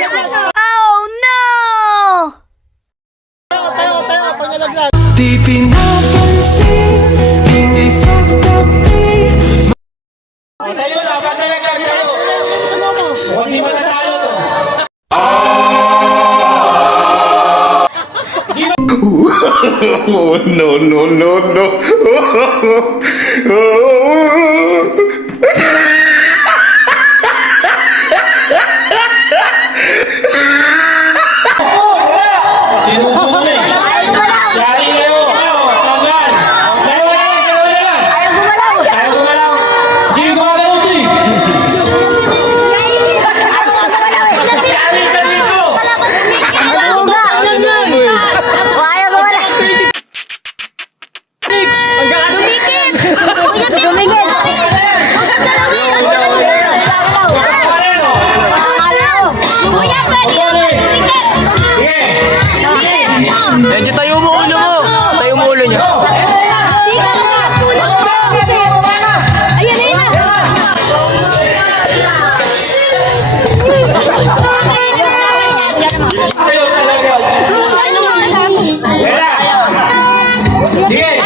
Oh no! Di pinapansin, ingay sa tabi. Tayo na, paglalaglag tayo. Huwag di matatalo to. Oh, no, no, no, no. Sinusunod eh. Yari kayo. Tanggal. Dalawa na lang. Ayaw gumalaw! Ayaw gumalaw. Di gumalaw, di. Yari ka dito. Ayaw gumalaw! Dumikit! Dumikit! Kuya, pwede naman dumikit! Medyo tayo mo ulo mo. Tayo mo ulo niya. Ayan, ayan! Ayaw talaga. Wala. Sige.